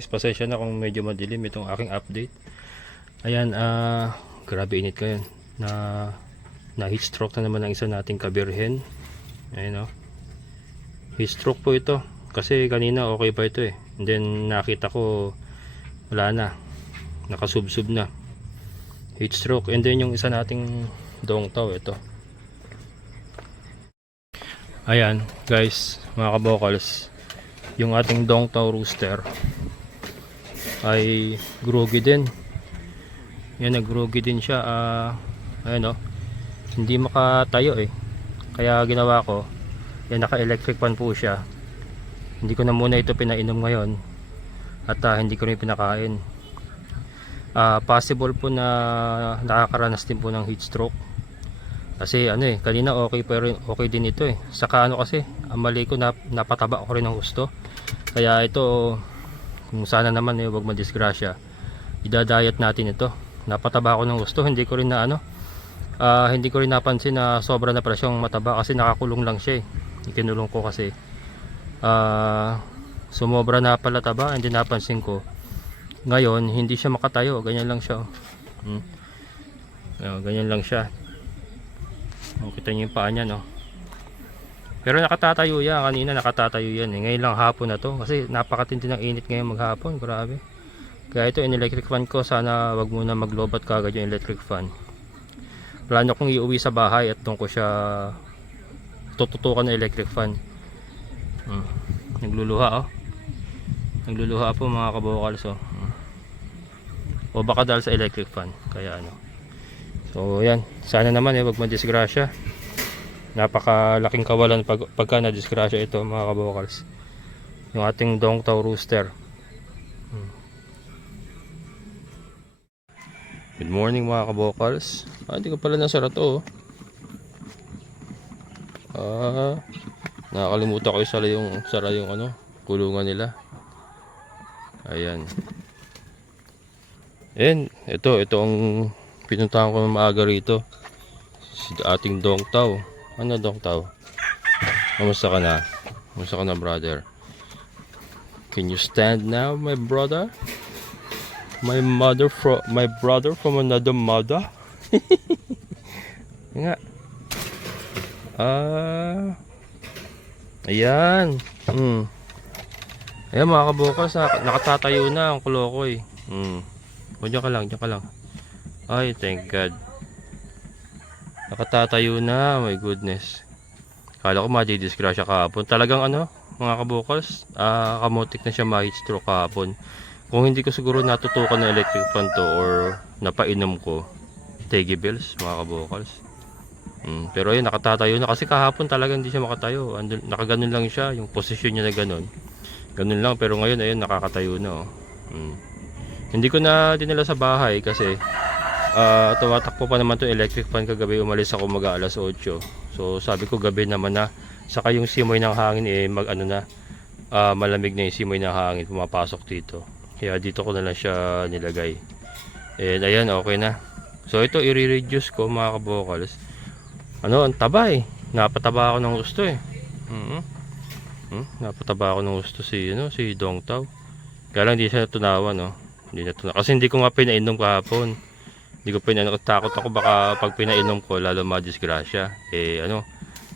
guys, pasensya na kung medyo madilim itong aking update. Ayan, grabe init ko yan. Na heat stroke na naman ang isa nating kabirhen. Ayan o. Heat stroke po ito. Kasi kanina okay pa ito eh. And then nakita ko wala na. Nakasubsub na. Heat stroke. And then yung isa nating dongtaw ito. Ayan guys, mga kabokals. Yung ating dongtaw rooster ay groggy din. Yan, nag-groggy din siya. Ayan o, hindi makatayo eh. Kaya ginawa ko, yan, naka-electric fan po siya. Hindi ko na muna ito pinainom ngayon. At hindi ko rin pinakain. Possible po na nakakaranas din po ng heat stroke. Kasi ano eh, kanina okay, pero okay din ito eh. Saka ano kasi, ang mali ko, napataba ko rin ng gusto. Kaya ito, kung sana naman eh, wag madisgrasya, idadayat natin ito. Napataba ko ng gusto, hindi ko rin na ano, hindi ko rin napansin na sobra na pala siyang mataba kasi nakakulong lang siya eh. Ikinulong ko kasi sumobra na pala taba, hindi napansin ko. Ngayon hindi siya makatayo, ganyan lang siya. Ganyan lang siya. Kita niyo yung paa niya, no? Pero nakatatayo yan, kanina nakatatayo yan eh. Ngayon lang hapon na to kasi napakatindi ng init ngayon maghapon, grabe. Kaya ito, in-electric fan ko, sana wag muna maglobat kagad yung electric fan. Plano kong iuwi sa bahay at doon ko siya tututukan ng electric fan. Nagluluha oh. Nagluluha po mga kabokals oh. O baka dahil sa electric fan, kaya ano. So yan, sana naman wag madisgrasya. Napakalaking kawalan pagka nadisgrasya ito mga kabokals. Yung ating dongtaw rooster. Good morning mga kabokals. Hindi ko pala nasara to oh. Nakakalimutan ko sara yung ano, kulungan nila. Ayan. And ito ang pinuntahan ko ng maaga rito. Si ating dongtaw. Ano dongtaw? Kamusta ka na? Kamusta ka na, brother? Can you stand now, my brother? My brother from another mother? Nga. Ayan. Ayan mga kabukas, nakatatayo na ang kulokoy. Diyan ka lang. Ay, thank God. Nakatatayo na, my goodness. Kala ko madidisgrasya kahapon. Talagang ano, mga kabukas, kamotik na siya ma-heat stroke kahapon. Kung hindi ko siguro natutukan ng electric fan to or napainom ko, tegi bells mga kabokals. Pero ayun, nakatatayo na kasi kahapon talaga hindi siya makatayo. Nakaganon lang siya, yung posisyon niya na ganon. Ganon lang, pero ngayon ayun, nakakatayo na oh. Hindi ko na dinala sa bahay kasi tumatakbo pa naman to electric fan kagabi. Umalis ako mag-alas 8. So sabi ko gabi naman na, saka yung simoy ng hangin malamig na yung simoy ng hangin pumapasok dito. Kaya dito ko na lang siya nilagay. And ayan, okay na. So ito i-reduce ko mga kabokals. Ano, ang taba eh. Napataba ako ng gusto eh. Napataba ako ng gusto si dongtaw. Kaya lang hindi siya natunawan no. Kasi hindi ko nga pinainom kahapon. Hindi ko pinainom. Takot ako baka pag pinainom ko lalo madisgrasya.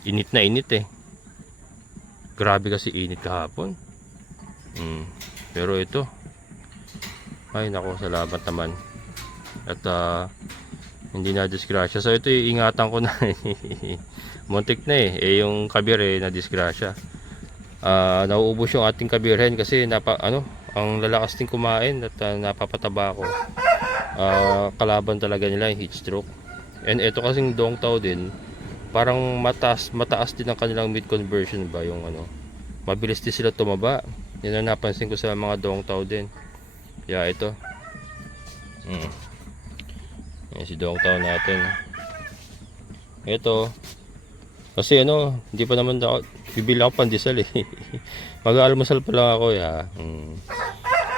Init na init eh. Grabe kasi init kahapon. Pero ito, ay nako, salamat naman. At hindi na disgrasya. So ito iingatan ko na. Muntik na eh. Yung kabir na disgrasya. Nauubos yung ating kabirhen kasi ang lalakas din kumain at napapataba ako. Kalaban talaga nila yung heat stroke. And ito kasing dongtaw din, parang mataas din ang kanilang meat conversion ba, yung mabilis din sila tumaba. Yan ang napansin ko sa mga dongtaw din. Kaya ito. Yan si dongtaw natin. Ito. Kasi hindi pa naman ako, bibili ako pandesal eh. Mag-almusal pa lang ako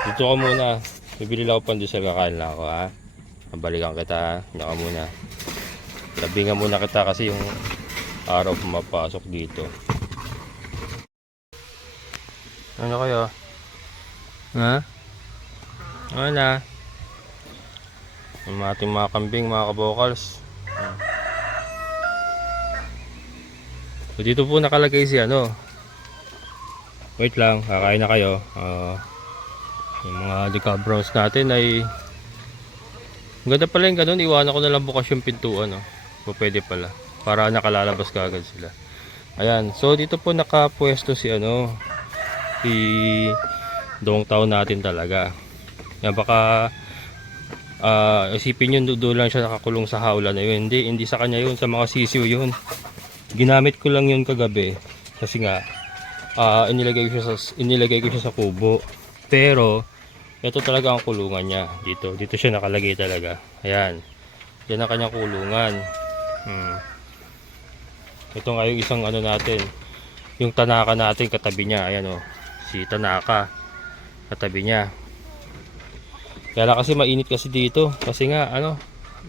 Dito ka muna. Bibili lang ako pandesal, kakain lang ako Nabalikan kita Naka muna. Labingan muna kita kasi yung araw pumapasok dito. Ano kaya? Ha? Ano na? Ang ating mga kambing, mga kabokals. So dito po nakalagay si ano. Wait lang, kakain na kayo. Yung mga decal browns natin ay ang ganda pala yung ganun. Iwanan ko na lang bukas yung pintuan. So pwede pala. Para nakalalabas ka agad sila. Ayan. So dito po nakapwesto si ano. Si Dong Tao natin talaga. Yan baka isipin nyo doon lang siya nakakulong sa hawla na yun. Hindi sa kanya yun. Sa mga sisiw yun. Ginamit ko lang yun kagabi. Kasi nga inilagay ko siya sa kubo. Pero ito talaga ang kulungan niya. Dito siya nakalagay talaga. Ayan. Yan ang kanyang kulungan. Ito nga yung isang ano natin. Yung Tanaka natin katabi niya. Ayan o. Si Tanaka. Katabi niya. Kaya kasi mainit kasi dito. Kasi nga ano.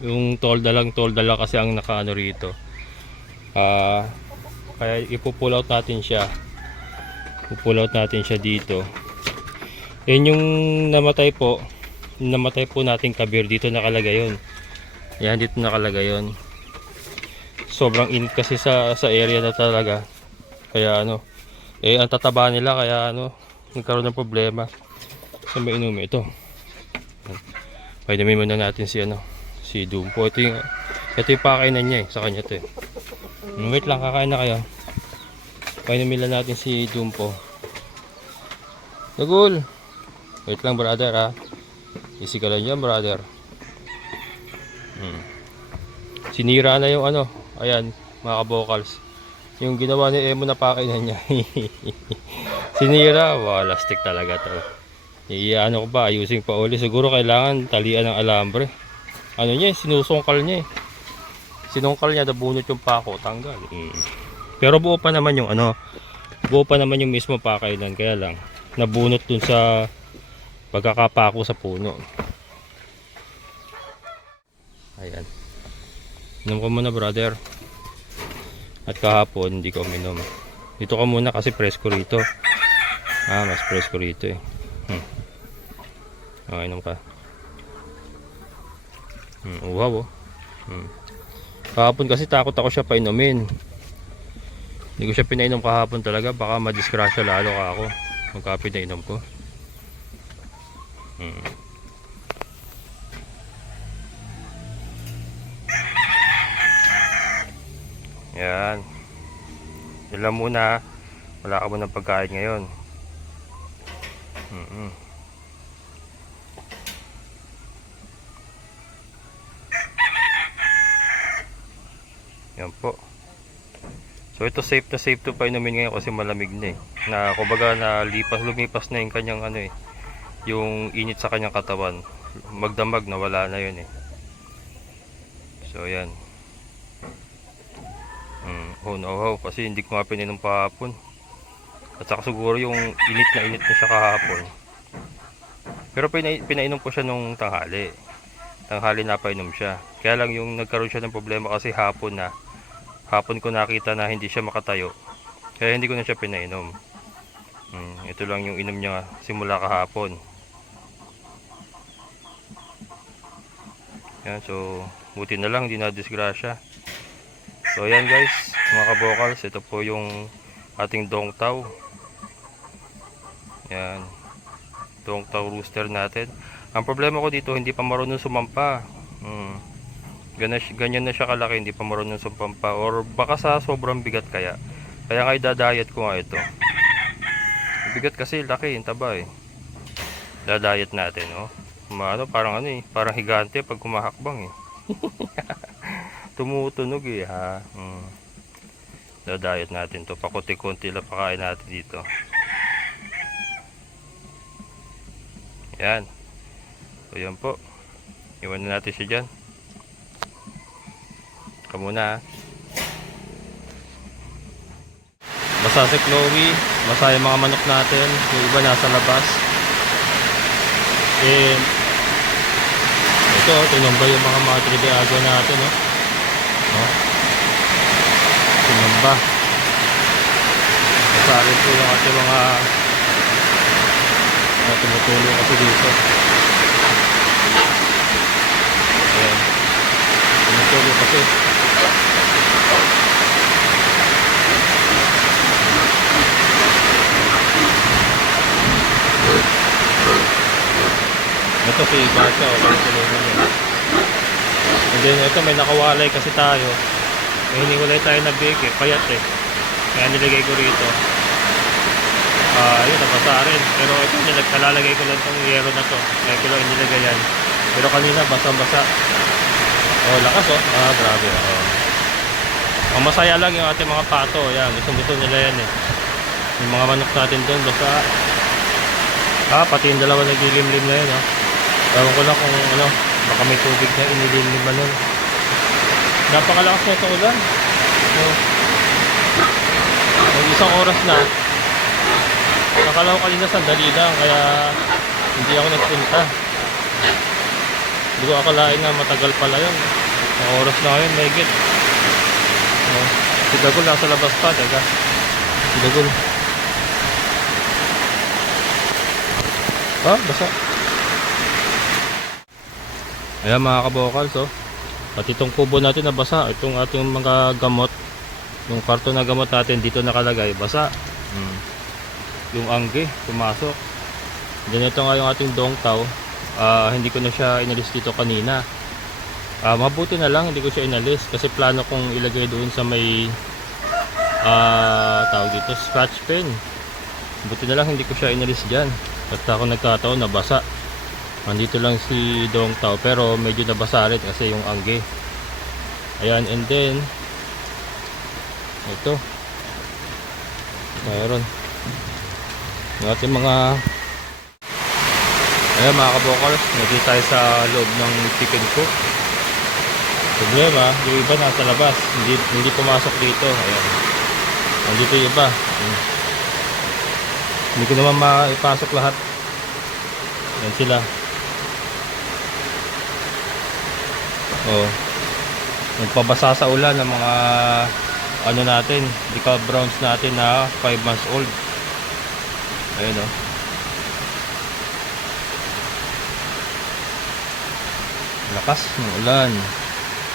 Yung tolda lang kasi ang nakaano rito. Kaya ipupull out natin siya. Pupull out natin siya dito. Yan yung namatay po nating kabir, dito nakalagay yun. Yan, dito nakalagay yun. Sobrang init kasi sa area na talaga. Kaya ano, ang tataba nila kaya ano, nagkaroon ng problema. So may inumin ito. Painumin muna natin si ano, si Dumpo. Ito yung pakainan niya sa kanya to eh. Wait lang, kakain na kayo. Painumin lang natin si Dumpo. Nagul! Wait lang brother ha. Easy ka lang dyan brother. Sinira na yung ano. Ayan mga kabokals. Yung ginawa ni Emo na pakainan niya. Sinira. Wow, lastik talaga to. Ano ko ba? Ayusin pa uli. Siguro kailangan talian ng alambre. Ano niya? Sinusungkal niya eh. Sinungkal niya. Nabunot yung pako. Tanggal. Pero buo pa naman yung ano. Buo pa naman yung mismo pakainan. Kaya lang nabunot dun sa pagkakapako sa puno. Ayan. Inom ko muna brother. At kahapon hindi ko uminom. Dito ka muna kasi presko rito. Mas presko rito eh. Inom ka. Wow. Kahapon kasi takot ako siya painumin. Hindi ko siya pinainom kahapon talaga. Baka madisgrasya lalo ka ako. Magka pinainom ko. Yan. Yun lang muna. Wala ka muna pagkain ngayon. Yan po. So ito safe to painumin ngayon kasi malamig na eh. Na kumbaga lumipas na yung kanyang ano eh. Yung init sa kanyang katawan. Magdamag na wala na yun eh. So yan. No, kasi hindi ko nga pininom kahapon. At saka siguro yung init na siya kahapon. Pero pinainom ko siya nung tanghali. Tanghali na painom siya. Kaya lang yung nagkaroon siya ng problema kasi hapon ko nakita na hindi siya makatayo. Kaya hindi ko na siya pinainom. Ito lang yung inom niya simula kahapon. Yan, so buti na lang hindi na disgrasya. So yan guys, mga kabokals, ito po yung ating Dong Tao. Yan, Dong Tao rooster natin. Ang problema ko dito, hindi pa marunong sumampa. Ganyan na siya kalaki, hindi pa marunong sumampa. Or baka sa sobrang bigat kaya nga idadayat ko nga ito. Bigat kasi, laki, yung taba eh. Dadayat natin, oh. Parang parang higante pag kumahakbang eh. Tumutunog eh ha. Dadayat natin to. Pakunti-kunti lang pakain natin dito. Yan. So yan po. Iwan na natin siya dyan. Kamuna ha. Basa si Chloe. Basa yung mga manok natin. Yung iba nasa labas. And ito, tinumba yung mga Madre de Agua natin, tinumba. Basa rin po yung ating mga tumutulong kasi dito. Ayan. Tumutulo kasi. Ito si Basha, tulungan niya. And then ito may nakawalay kasi tayo. May hiniwalay tayo na big payat Kaya nilagay ko rito. Yun, nabasa rin. Pero ito, nalalagay ko lang itong yero na to. Kaya ko lang inilagay yan. Pero kanina, basa-basa. Lakas grabe. Ang masaya lang yung ating mga pato. Yan, gusto nila yan Yung mga manok natin doon, basa. Pati yung dalawa naglilimlim na yun Ewan ko lang kung baka may tubig na inilimlim na nun. Napakalakas na itong ulan. Isang oras na. Nakala ko kanina sandali lang, kaya hindi ako nagpunta. Hindi ko akalain na matagal pala yun. Ang oras na ngayon, may higit. Si Dagol nasa labas pa, teka. Si Dagol. Basa. Ayan mga kabokals, pati itong kubo natin na basa. Itong ating mga gamot, yung karton na gamot natin dito nakalagay, basa. Yung angge, pumasok. Then ito nga yung ating dongtaw. Hindi ko na siya inalis dito kanina. Mabuti na lang hindi ko siya inalis kasi plano kong ilagay doon sa may tawag dito, scratch pen. Buti na lang hindi ko siya inalis dyan. Basta ako nagkataon nabasa. Nandito lang si dongtaw pero medyo nabasa rin kasi yung angge. Ayan, and then ito mayroon yung ating mga ayan mga kabokals, nandito tayo sa loob ng chicken coop. Problema, yung iba nasa labas, hindi pumasok dito. Ayan, nandito yung iba. Hindi ko naman maipasok lahat. Yan sila. Nagpabasa sa ulan ng mga natin, decal browns natin na 5 months old. Ayun lakas ng ulan.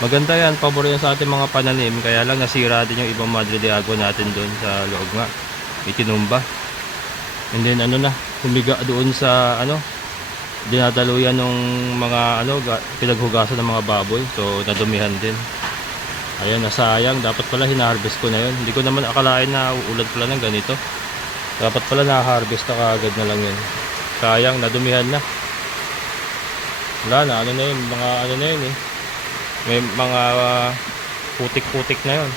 Maganda yan, pabor yan sa ating mga pananim. Kaya lang nasira din yung ibang Madre de Agua natin doon sa loob nga, itinumba. And then humiga doon sa dinadaluyan ng mga pinaghugasan ng mga baboy. So nadumihan din. Ayan, nasayang. Dapat pala hina-harvest ko na yun. Hindi ko naman akalain na uulan pala ng ganito. Dapat pala na-harvest na kaagad na lang yun. Sayang, nadumihan na. Wala na, na yun, mga na yun may mga putik-putik na yun.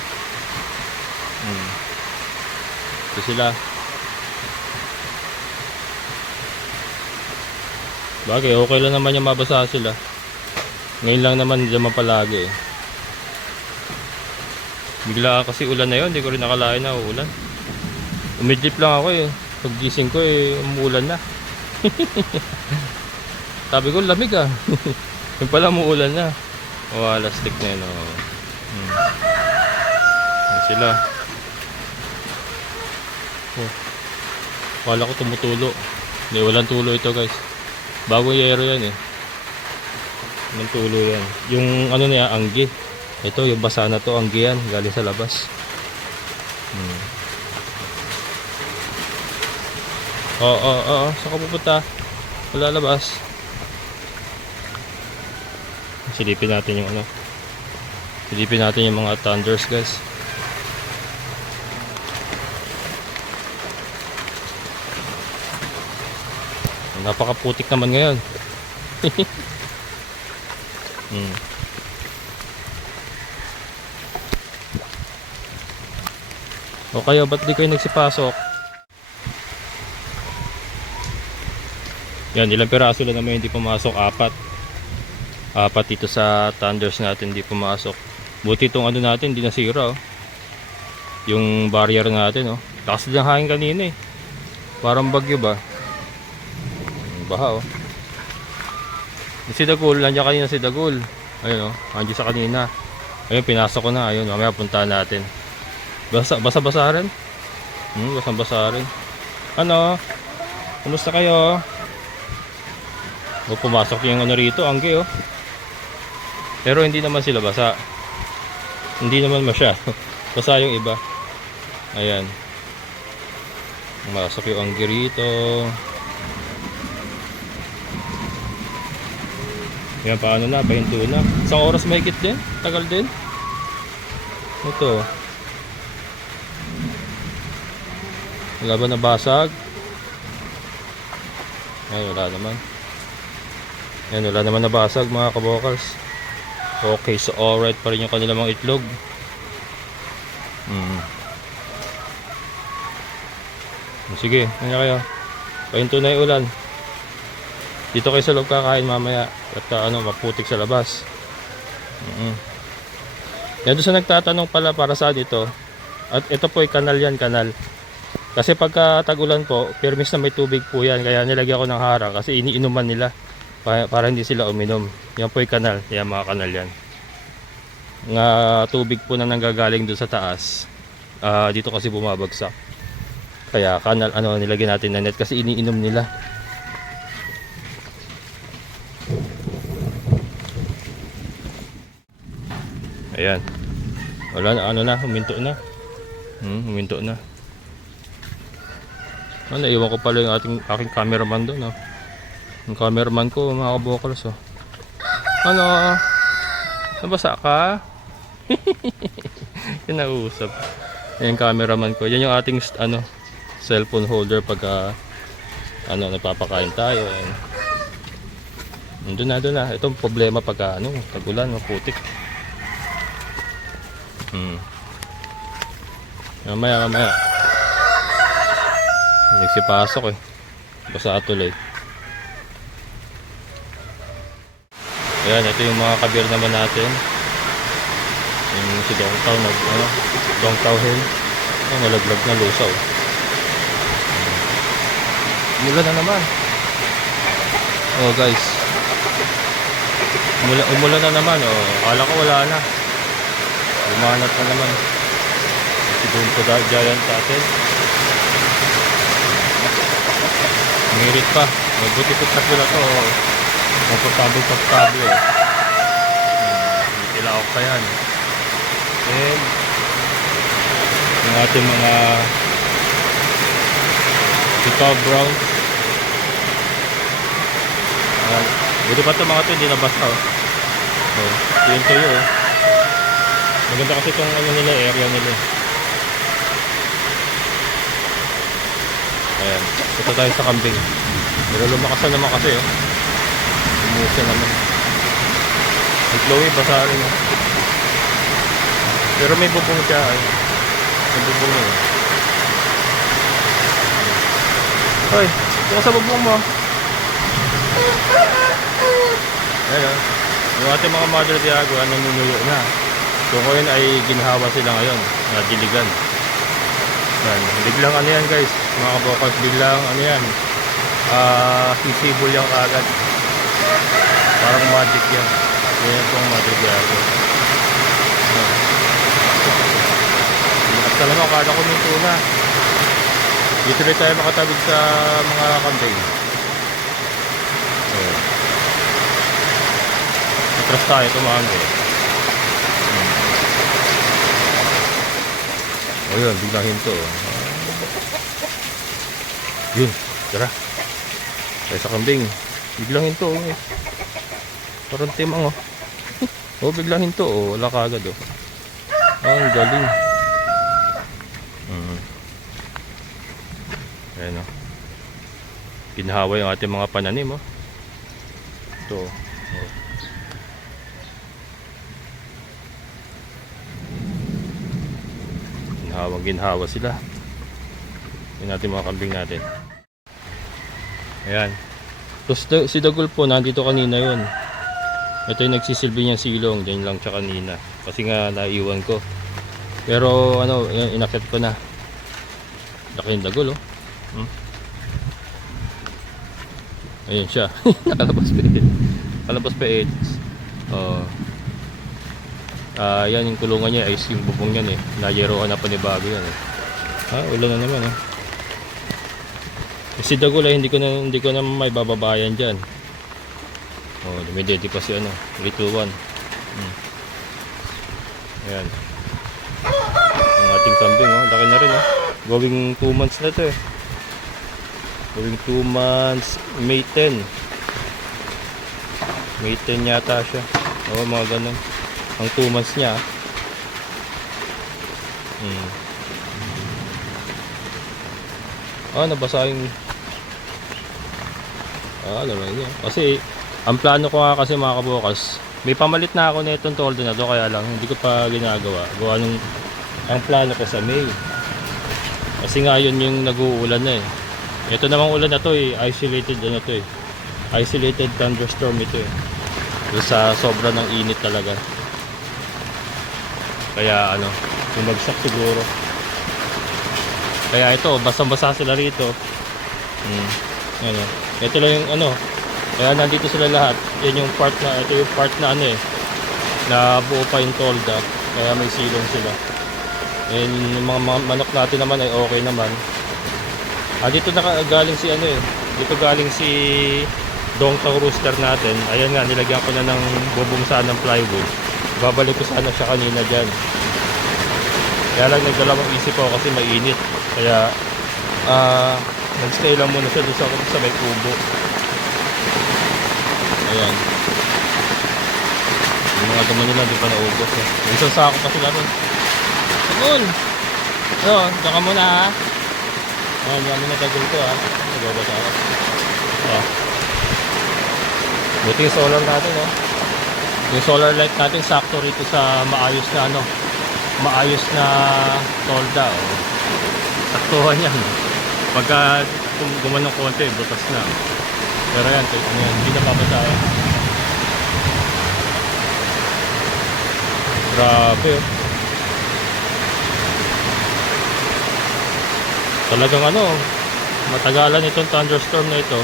Ito sila. Bagay, okay lang naman yung mabasa sila. Ngayon lang naman, hindi naman palagi Bigla kasi ulan na yun, hindi ko rin nakalain na uulan. Umidlip lang ako paggising ko umuulan na. Sabi ko lamig yung pala umuulan na. Lastik na yun Yan sila. Wala ko tumutulo. Hindi, walang tulo ito guys. Bagong yero yan walang tulo yan. Yung niya, angge. Ito yung basa na to, angge yan, galing sa labas. Saan ka pupunta? Wala labas. Silipin natin yung silipin natin yung mga thunders guys. Napakaputik naman ngayon. O kayo, ba't di kayo nagsipasok? Yan, ilang piraso lang naman hindi pumasok. Apat dito sa thunders natin hindi pumasok. Buti itong natin hindi nasira yung barrier natin lakas ng hangin kanina parang bagyo ba. Baha si Dagol, nandiyan kanina si Dagol. Ayun nandiyan sa kanina. Ayun, pinasok ko na. Ayun, mamaya puntahan natin. Basa-basa rin. Basa-basa rin. Kumusta kayo? Pumasok yung rito, angge Pero hindi naman sila basa. Hindi naman masyado. Basa yung iba. Ayan. Masok yung anggirito. Ayan, paano na? Pahinto na. Isang oras mahigit din. Tagal din. Ito. Wala ba nabasag? Ayan, wala naman. Ayan, wala naman nabasag mga kabokals. Okay, so alright pa rin yung kanilang mga itlog. Sige, ano kayo? Pahinto na yung ulan. Dito kayo sa loob kakain mamaya. At maputik sa labas. Yan, doon sa nagtatanong pala para saan ito. At ito po ay kanal yan, kanal. Kasi pagka tag-ulan po, permis na may tubig po yan. Kaya nilagyan ko ng harang kasi iniinuman nila. Para hindi sila uminom. Yan po ay kanal. Yan, mga kanal yan. Nga tubig po na nanggagaling doon sa taas. Dito kasi bumabagsak. Kaya kanal, nilagyan natin na net kasi iniinom nila. Ayan. Wala na, huminto na. Huminto na. Naiwan ko pala yung aking cameraman doon. Yung cameraman ko, mga kabokals. Nabasa ka? Yung nausap. Yung cameraman ko. Yan yung ating cellphone holder pagka nagpapakain tayo. Doon na. Itong problema pagka tag-ulan, maputik. Mamaya. Nagsipasok basa tuloy. Ayan, ito yung mga kabir naman natin. Yung si Dongtaw Dongtaw Hill. Nalaglag na lusaw. Umulan na naman. Oh guys. Umulan na naman. Akala ko wala na. Umanat na naman. Doon po giant natin. Ngirit pa. Magbuti-put na pula to. Komportable. Ilaok pa yan. And yung ating mga ikaw brown. Buti pa ito mga ito. Hindi nabasa. Yung tuyo. Maganda kasi itong nila, area nila. Ayan, ito tayo sa kambing. Pero lumakas na naman kasi umusa naman. Ang Chloe, basa rin Pero may bubong siya may bubong yun. Hoy, ito sa bubong mo. Ayan yung ating mga Mother Diago nanunuyo na. So ngayon ay ginhawa sila ngayon, diligan. Biglang yan guys, mga kabokals, biglang sisibol yung kaagad. Parang magic yan. Yan itong Mother Diago. Lakas naman, kada ko minto na. Dito rin tayo makatawid sa mga kambing. Atras tayo, tumangin. Yun, biglang hinto. Yun, tara. Tayo sa kambing. Biglang hinto. Parang timang biglang hinto. Wala ka agad ang galing. Ayan Ginhawa yung ating mga pananim Ito. Ginhawa sila. Yung natin mga kambing natin. Ayan. Tapos si Dagul po nandito kanina yun. Ito yung nagsisilbi niyang silong. Diyan lang siya kanina. Kasi nga naiwan ko. Pero inakit ko na. Laki yung Dagul Ayun siya. Nakalabas pa yan yung kulungan niya, ice yung bubong yan nayeroan na panibago yan ulan na naman si Dagul hindi ko na may bababayan dyan dumideti pa si 321 Ayan. Ang ating kambing, oh. Laki na rin, oh. Going 2 months na to, eh. Going 2 months, May 10. May 10 yata siya. Oo, mga ganun. Ang 2 months niya. Nabasa yung... naman niya. Kasi, ang plano ko nga kasi mga kabukas, may pamalit na ako na itong toldo na to, kaya lang, hindi ko pa ginagawa. Gawa nung, ang plano ko sa May. Kasi nga yun yung nag-uulan na, eh. Ito namang ulan na to, isolated ano to, isolated thunderstorm ito, eh. Sa sobra ng init talaga. Kaya bumagsak siguro. Kaya ito, basang-basa sila rito. Ito lang yung kaya nandito sila lahat. Yan yung part na, ito yung part na na buo pa yung tolda. Kaya may silong sila. And yung mga manok natin naman ay okay naman. Dito galing si dito galing si Dongtao Rooster natin. Ayan nga, nilagyan ko na ng bubungsa ng plywood. Babalik ko sana siya kanina dyan. Kaya lang nagdalawang isip ako kasi mainit. Kaya nagstay lang muna siya doon sa may kubo. Ayan. Yung mga damo nila di pa naubos, eh. Isang sako pa sila ron. Dagol! Diyan ka muna, ha. Ayan, yan muna dagol ko, ha. Nagbabasa ako. Buti yung solar natin, oh. Yung solar light natin sakto rito sa maayos na tolda, oh. Saktuhan yan. Pagka gumanong konti, butas na. Pero yan, hindi na babasa yan. Grabe, oh. Talagang matagalan itong thunderstorm na ito.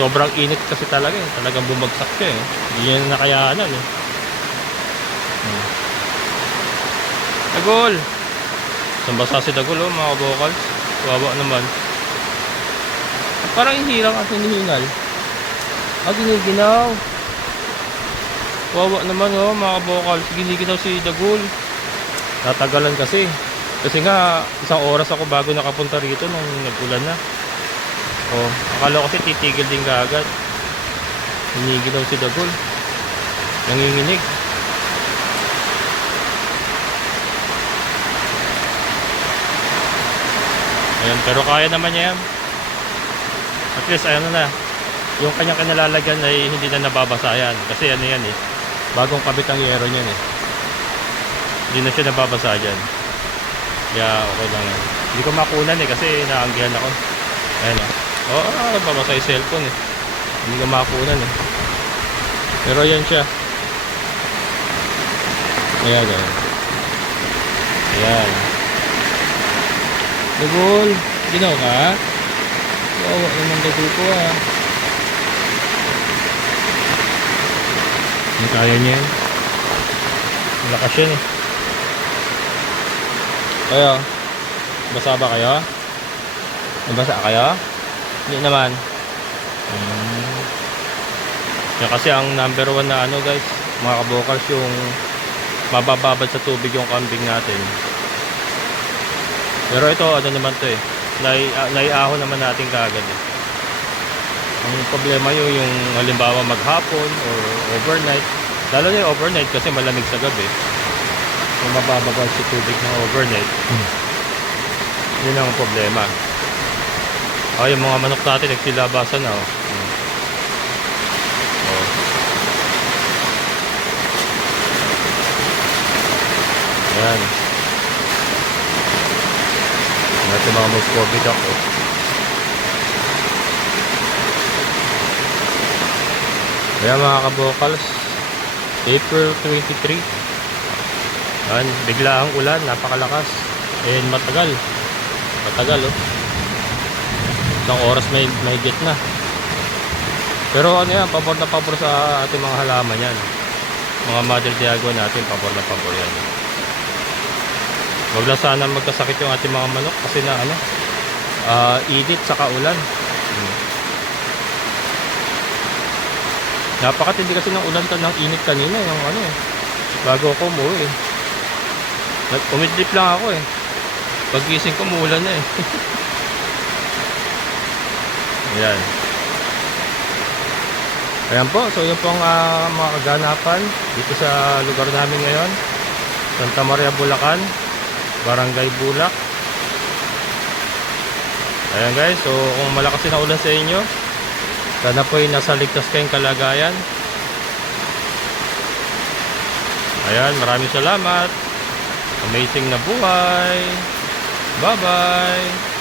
Sobrang init kasi talaga, eh. Talagang bumagsak siya, eh. Hindi niya nakayanan, eh. Dagol! Sambasa si Dagol, oh, mga vocals. Wawa naman. Parang hinirang at hinihingal. Giniginaw. Wawa naman, oh, mga vocals. Giniginaw si Dagol. Natagalan kasi. Kasi nga, isang oras ako bago nakapunta rito nung nag-ulan na. Akala ko kasi titigil din kaagad. Hiniginaw si Dagol. Nanginginig. Ayan, pero kaya naman niya yan. At least, yung kanyang kinalalagyan ay hindi na nababasa yan. Kasi yan, eh. Bagong kabit ang yero niyan, eh. Hindi na siya nababasa dyan. Kaya okay lang yan. Hindi ko makunan, eh, kasi naanggihan ako. Ayan, nababasa yung cellphone, eh. Hindi ko makunan, eh. Pero yan siya. Ayan, ayan. Ayan. Dagol, ginaw ka? Wawa naman Dagol ko, ah. Hindi kaya niya yan. Malakas yan, eh. Kayo, basa ba kayo? Nabasa kayo? Hindi naman. Yan kasi ang number 1 na guys, mga kabokals, yung mabababad sa tubig yung kambing natin. Pero ito, naman to, eh. Naiahon naman natin kaagad, eh. Ang problema yung halimbawa maghapon or overnight. Lalo na yung overnight kasi malamig sa gabi. Kung mabababad sa tubig ng overnight, yun ang problema. Yung mga manok natin nagsilabasan na, oh. Ayan. Ito mga Muscovy duck, oh. Ayan mga kabokals, April 23. Ayan, bigla ang ulan, napakalakas. And matagal, oh. Isang oras may higit na. Pero yan, pabor na pabor sa ating mga halaman yan. Mga Mother Diagua natin, pabor na pabor yan. Wag lang sana magkasakit yung ating mga manok kasi na init saka ulan. Napakatindi kasi ng ulan ng init kanina, yung ano, bago ako umuwi. Umidlip lang ako eh. Paggising ko umulan na eh. Ayan. Ayan po, so yun pong mga kaganapan dito sa lugar namin ngayon. Santa Maria, Bulacan, Barangay Bulak. Ayan guys, so kung malakas na ulan sa inyo, sana po ay nasa ligtas kayong kalagayan. Ayan, maraming salamat. Amazing na buhay. Bye bye.